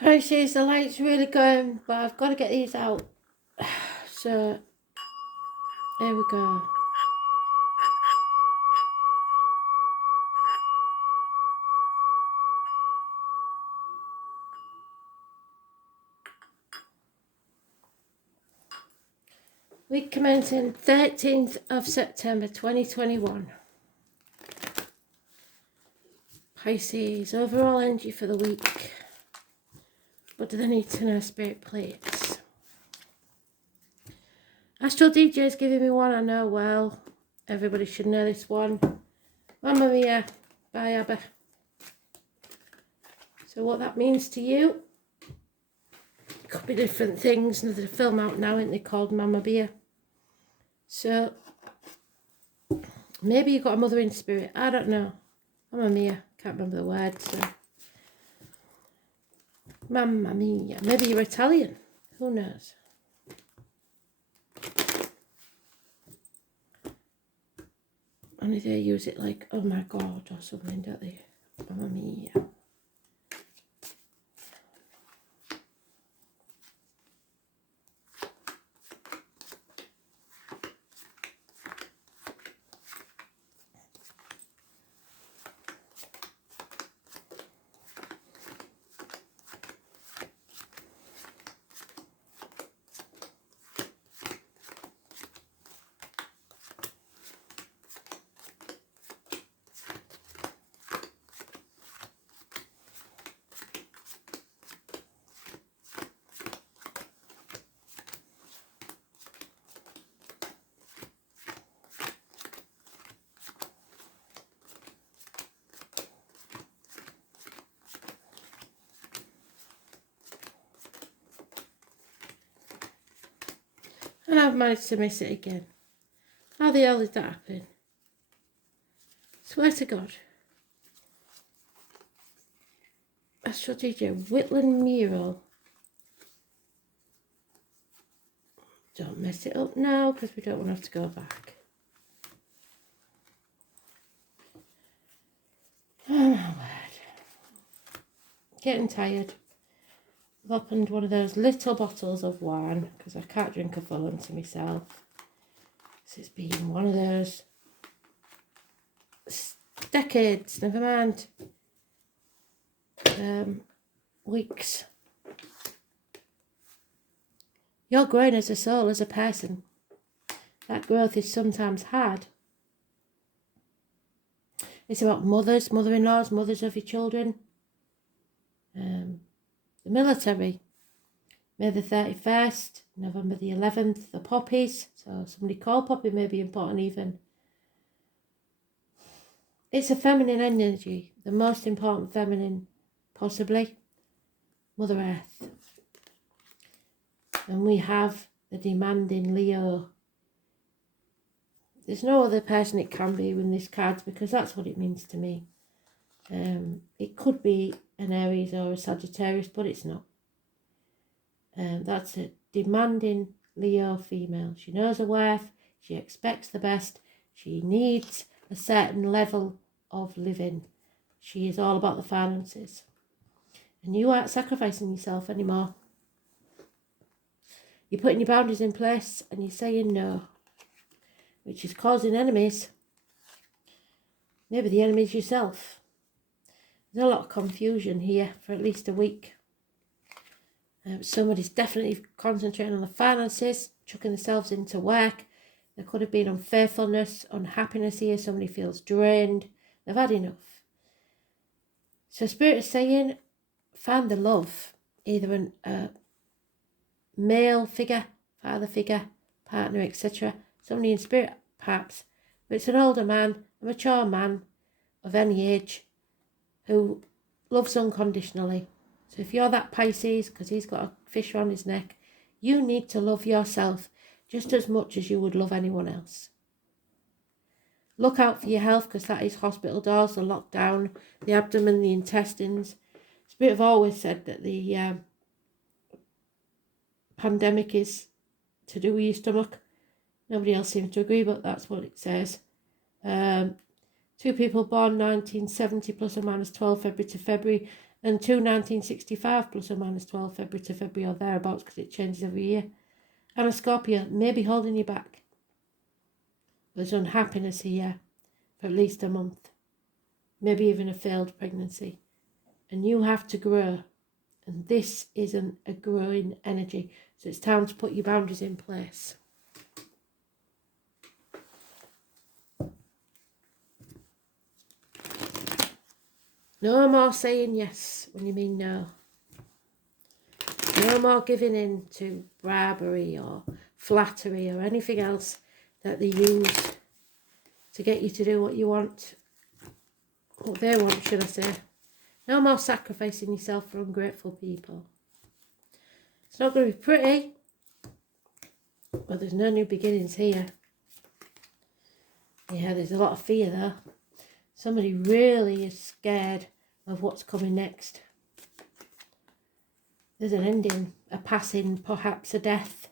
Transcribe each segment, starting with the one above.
Pisces, the light's really going, but I've got to get these out. So, here we go. Week commencing 13th of September 2021. Pisces, overall energy for the week. What do they need to know, spirit plates? Astral DJ is giving me one I know well. Everybody should know this one. Mamma Mia by ABBA. So what that means to you, could be different things. There's a film out now, isn't it, called Mamma Mia. So maybe you've got a mother in spirit. I don't know. Mamma Mia. Can't remember the words. So. Mamma Mia. Maybe you're Italian. Who knows? Only they use it like, oh my God, or something, don't they? Mamma Mia. And I've managed to miss it again. How the hell did that happen? Swear to God. Astral DJ, Whitland Mural. Don't mess it up now, because we don't want to have to go back. Oh my word. Getting tired. I've opened one of those little bottles of wine, because I can't drink a full one to myself. So it's been one of those decades, never mind, weeks. You're growing as a soul, as a person. That growth is sometimes hard. It's about mothers, mother-in-laws, mothers of your children. The military, May the 31st, November the 11th, the poppies. So somebody called Poppy may be important even. It's a feminine energy, the most important feminine, possibly, Mother Earth. And we have the demanding Leo. There's no other person it can be in this card, because that's what it means to me. It could be an Aries or a Sagittarius, but it's not. That's a demanding Leo female. She knows her worth. She expects the best. She needs a certain level of living. She is all about the finances. And you aren't sacrificing yourself anymore. You're putting your boundaries in place and you're saying no, which is causing enemies. Maybe the enemy is yourself. There's a lot of confusion here for at least a week. Somebody's definitely concentrating on the finances, chucking themselves into work. There could have been unfaithfulness, unhappiness here. Somebody feels drained. They've had enough. So Spirit is saying, find the love. Either a male figure, father figure, partner, etc. Somebody in spirit, perhaps. But it's an older man, a mature man of any age who loves unconditionally. So if you're that Pisces, because he's got a fish around his neck, you need to love yourself just as much as you would love anyone else. Look out for your health, because that is hospital doors, the lockdown, the abdomen, the intestines. Spirit have always said that the pandemic is to do with your stomach. Nobody else seems to agree, but that's what it says. 2 people born 1970 plus or minus 12 February to February And 1965 plus or minus 12 February to February or thereabouts, because it changes every year. And a Scorpio may be holding you back. There's unhappiness here for at least a month, maybe even a failed pregnancy. And you have to grow. And this isn't a growing energy. So it's time to put your boundaries in place. No more saying yes when you mean no. No more giving in to bribery or flattery or anything else that they use to get you to do what you want. What they want, should I say. No more sacrificing yourself for ungrateful people. It's not going to be pretty, but there's no new beginnings here. Yeah, there's a lot of fear though. Somebody really is scared of what's coming next. There's an ending, a passing, perhaps a death.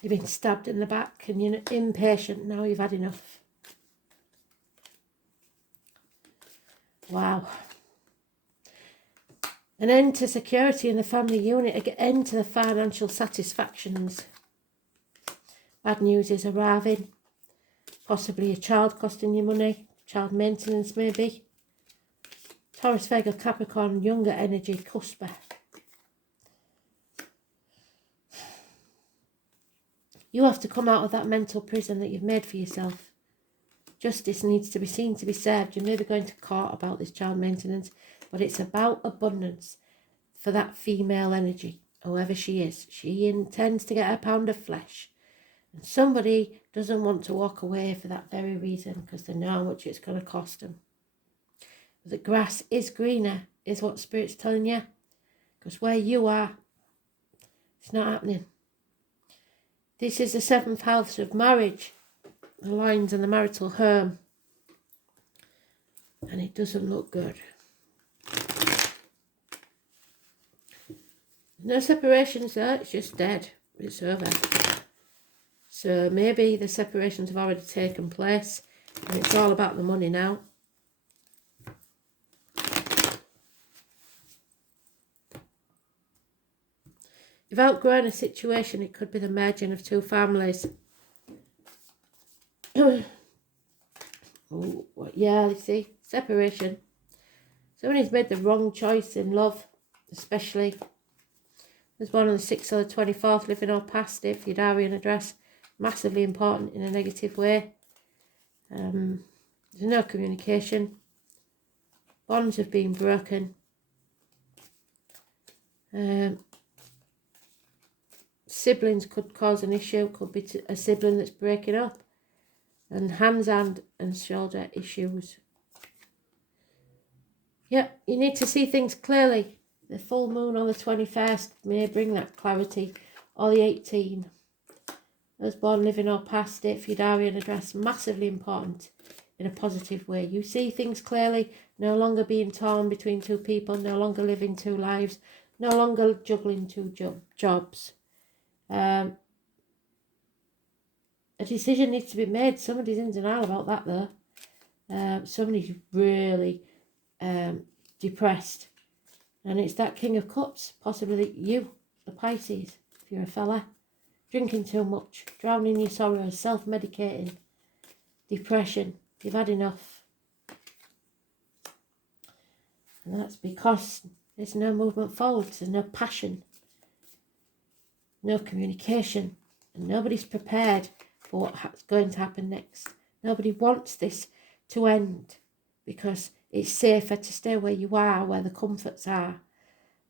You've been stabbed in the back and you're impatient now, you've had enough. Wow. An end to security in the family unit, an end to the financial satisfactions. Bad news is arriving. Possibly a child costing you money, child maintenance maybe. Taurus, Virgo, Capricorn, younger energy, cusper. You have to come out of that mental prison that you've made for yourself. Justice needs to be seen to be served. You may be going to court about this child maintenance, but it's about abundance for that female energy, whoever she is. She intends to get a pound of flesh. And somebody doesn't want to walk away for that very reason, because they know how much it's going to cost them. The grass is greener, is what Spirit's telling you. Because where you are, it's not happening. This is the 7th house of marriage, the lines and the marital home. And it doesn't look good. No separations there, it's just dead. It's over. So maybe the separations have already taken place and it's all about the money now. You've outgrown a situation, it could be the merging of two families. Oh, yeah, you see, separation. Somebody's made the wrong choice in love, especially. There's born on the 6th or the 24th, living or past it for your diary and address. Massively important in a negative way. There's no communication. Bonds have been broken. Siblings could cause an issue. Could be a sibling that's breaking up. And hands, hand and shoulder issues. Yep, you need to see things clearly. The full moon on the 21st may bring that clarity. Or the 18th. Those born, living or past it for your diary and address. Massively important in a positive way. You see things clearly. No longer being torn between two people. No longer living two lives. No longer juggling two jobs. A decision needs to be made. Somebody's in denial about that though. Somebody's really depressed. And it's that King of Cups. Possibly you, the Pisces, if you're a fella. Drinking too much. Drowning your sorrows. Self-medicating. Depression. You've had enough. And that's because there's no movement forward. There's no passion. No communication. And nobody's prepared for what's going to happen next. Nobody wants this to end because it's safer to stay where you are, where the comforts are.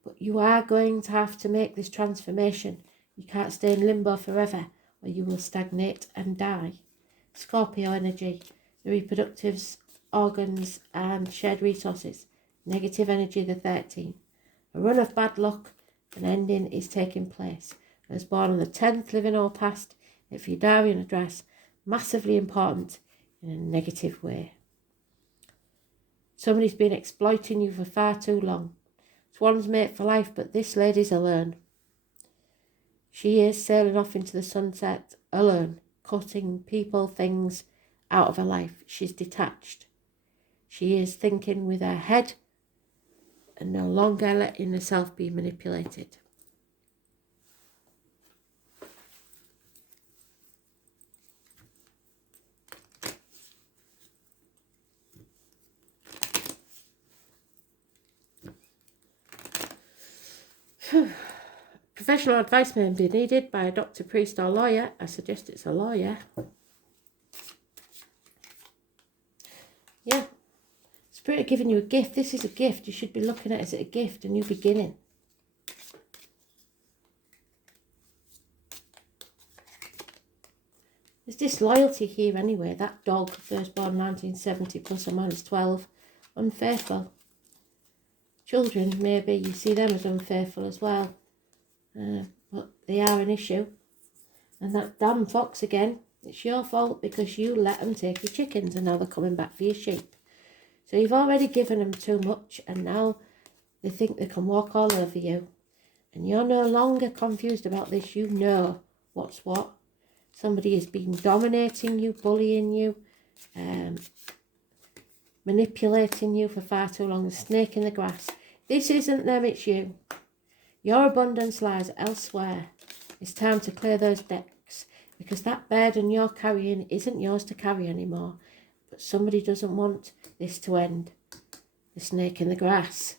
But you are going to have to make this transformation. You can't stay in limbo forever or you will stagnate and die. Scorpio energy, the reproductives, organs and shared resources. Negative energy, the 13th. A run of bad luck, an ending is taking place. I was born on the 10th, living or past, if your diary and address, massively important in a negative way. Somebody's been exploiting you for far too long. Swan's mate for life, but this lady's alone. She is sailing off into the sunset alone, cutting people, things out of her life. She's detached. She is thinking with her head and no longer letting yourself be manipulated. Professional advice may be needed by a doctor, priest or lawyer. I suggest it's a lawyer. Yeah. Spirit giving you a gift. This is a gift. You should be looking at it as a gift, a new beginning. There's disloyalty here anyway. That dog, first born 1970 plus or minus 12, unfaithful. Children, maybe you see them as unfaithful as well. But they are an issue. And that damn fox again, it's your fault because you let them take your chickens and now they're coming back for your sheep. So you've already given them too much and now they think they can walk all over you. And you're no longer confused about this. You know what's what. Somebody has been dominating you, bullying you, manipulating you for far too long, a snake in the grass. This isn't them, it's you. Your abundance lies elsewhere. It's time to clear those decks because that burden you're carrying isn't yours to carry anymore. But somebody doesn't want this to end. The snake in the grass.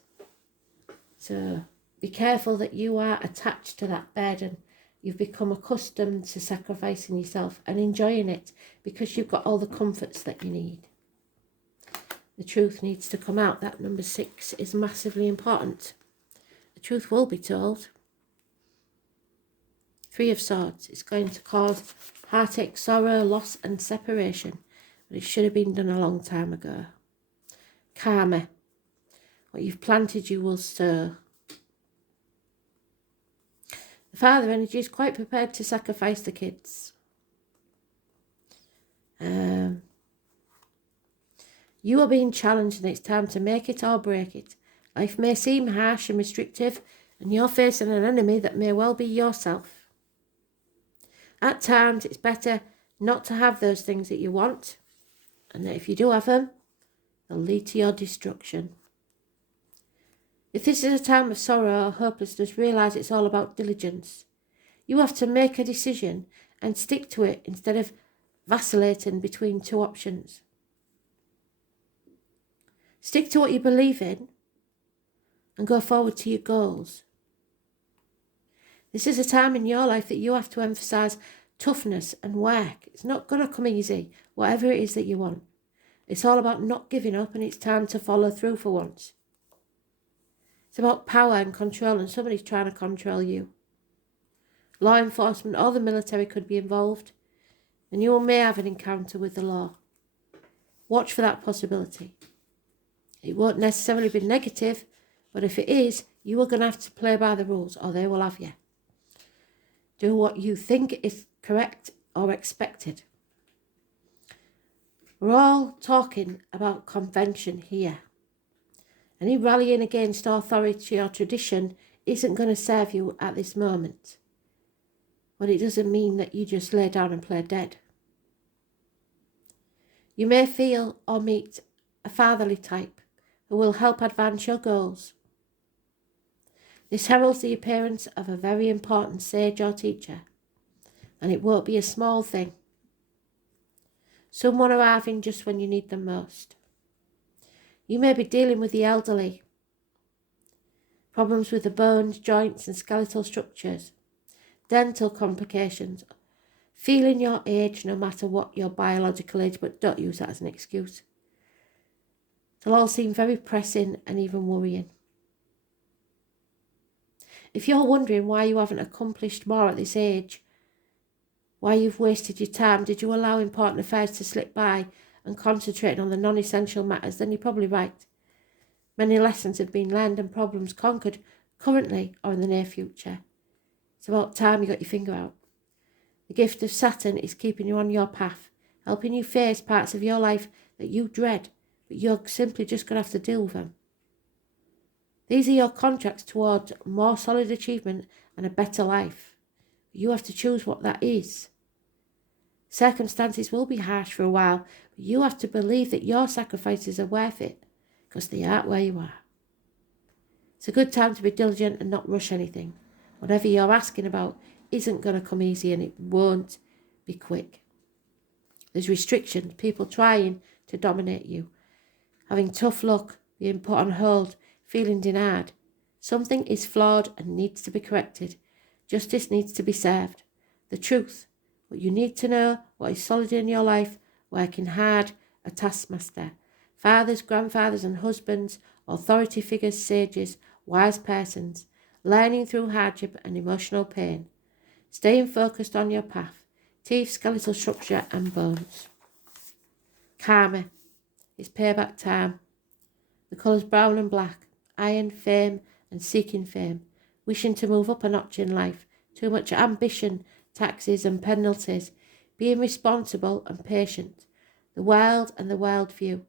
So be careful that you are attached to that burden. You've become accustomed to sacrificing yourself and enjoying it because you've got all the comforts that you need. The truth needs to come out. That number 6 is massively important. The truth will be told. 3 of Swords is going to cause heartache, sorrow, loss and separation. But it should have been done a long time ago. Karma. What you've planted you will sow. The father energy is quite prepared to sacrifice the kids. You are being challenged and it's time to make it or break it. Life may seem harsh and restrictive and you're facing an enemy that may well be yourself. At times it's better not to have those things that you want, and that if you do have them, they'll lead to your destruction. If this is a time of sorrow or hopelessness, realise it's all about diligence. You have to make a decision and stick to it instead of vacillating between 2 options. Stick to what you believe in and go forward to your goals. This is a time in your life that you have to emphasise toughness and work. It's not going to come easy, whatever it is that you want. It's all about not giving up and it's time to follow through for once. It's about power and control and somebody's trying to control you. Law enforcement or the military could be involved and you may have an encounter with the law. Watch for that possibility. It won't necessarily be negative, but if it is, you are going to have to play by the rules or they will have you. Do what you think is correct or expected. We're all talking about convention here. Any rallying against authority or tradition isn't going to serve you at this moment. But it doesn't mean that you just lay down and play dead. You may feel or meet a fatherly type who will help advance your goals. This heralds the appearance of a very important sage or teacher, and it won't be a small thing. Someone arriving just when you need them most. You may be dealing with the elderly, problems with the bones, joints and skeletal structures, dental complications, feeling your age no matter what your biological age, but don't use that as an excuse. They'll all seem very pressing and even worrying. If you're wondering why you haven't accomplished more at this age, why you've wasted your time, did you allow important affairs to slip by and concentrate on the non-essential matters, then you're probably right. Many lessons have been learned and problems conquered currently or in the near future. It's about time you got your finger out. The gift of Saturn is keeping you on your path, helping you face parts of your life that you dread, but you're simply just going to have to deal with them. These are your contracts towards more solid achievement and a better life. You have to choose what that is. Circumstances will be harsh for a while, but you have to believe that your sacrifices are worth it, because they aren't where you are. It's a good time to be diligent and not rush anything. Whatever you're asking about isn't going to come easy, and it won't be quick. There's restrictions, people trying to dominate you, having tough luck, being put on hold, feeling denied. Something is flawed and needs to be corrected. Justice needs to be served. The truth, what you need to know, what is solid in your life, working hard, a taskmaster. Fathers, grandfathers and husbands, authority figures, sages, wise persons, learning through hardship and emotional pain. Staying focused on your path, teeth, skeletal structure and bones. Karma, it's payback time. The colours brown and black, iron, fame and seeking fame, wishing to move up a notch in life, too much ambition, taxes and penalties, being responsible and patient, the world and the world view,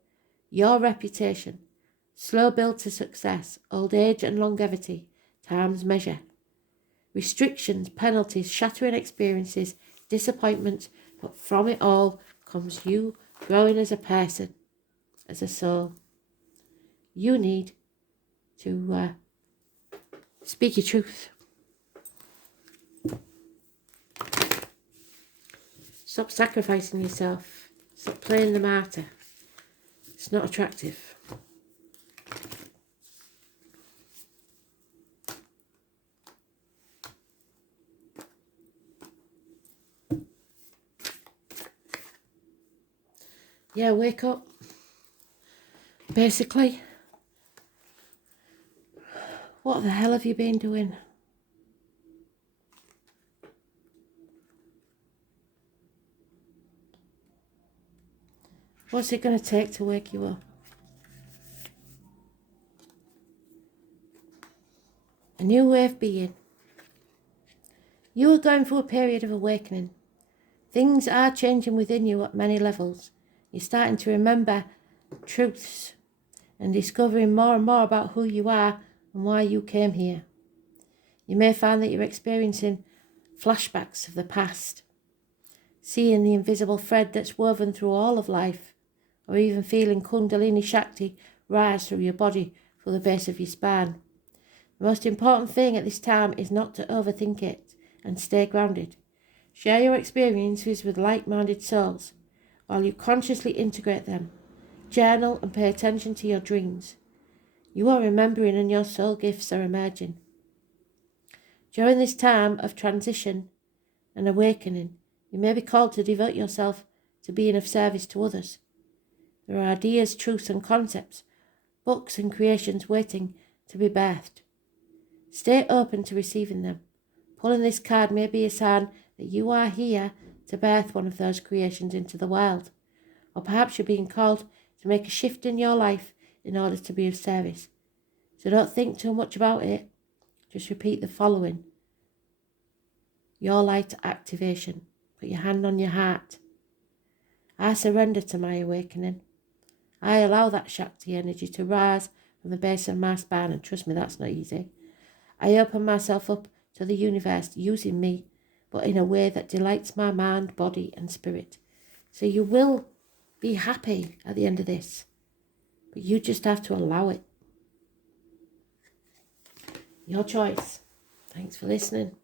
your reputation, slow build to success, old age and longevity, time's measure. Restrictions, penalties, shattering experiences, disappointments, but from it all comes you growing as a person, as a soul. You need to speak your truth. Stop sacrificing yourself. Stop playing the martyr. It's not attractive. Yeah, wake up. Basically, what the hell have you been doing? What's it going to take to wake you up? A new way of being. You are going through a period of awakening. Things are changing within you at many levels. You're starting to remember truths and discovering more and more about who you are and why you came here. You may find that you're experiencing flashbacks of the past, seeing the invisible thread that's woven through all of life, or even feeling Kundalini Shakti rise through your body, through the base of your spine. The most important thing at this time is not to overthink it and stay grounded. Share your experiences with like-minded souls while you consciously integrate them. Journal and pay attention to your dreams. You are remembering and your soul gifts are emerging. During this time of transition and awakening, you may be called to devote yourself to being of service to others. There are ideas, truths and concepts, books and creations waiting to be birthed. Stay open to receiving them. Pulling this card may be a sign that you are here to birth one of those creations into the world. Or perhaps you're being called to make a shift in your life in order to be of service. So don't think too much about it. Just repeat the following. Your light activation. Put your hand on your heart. I surrender to my awakening. I allow that Shakti energy to rise from the base of my spine, and trust me, that's not easy. I open myself up to the universe using me, but in a way that delights my mind, body and spirit. So you will be happy at the end of this, but you just have to allow it. Your choice. Thanks for listening.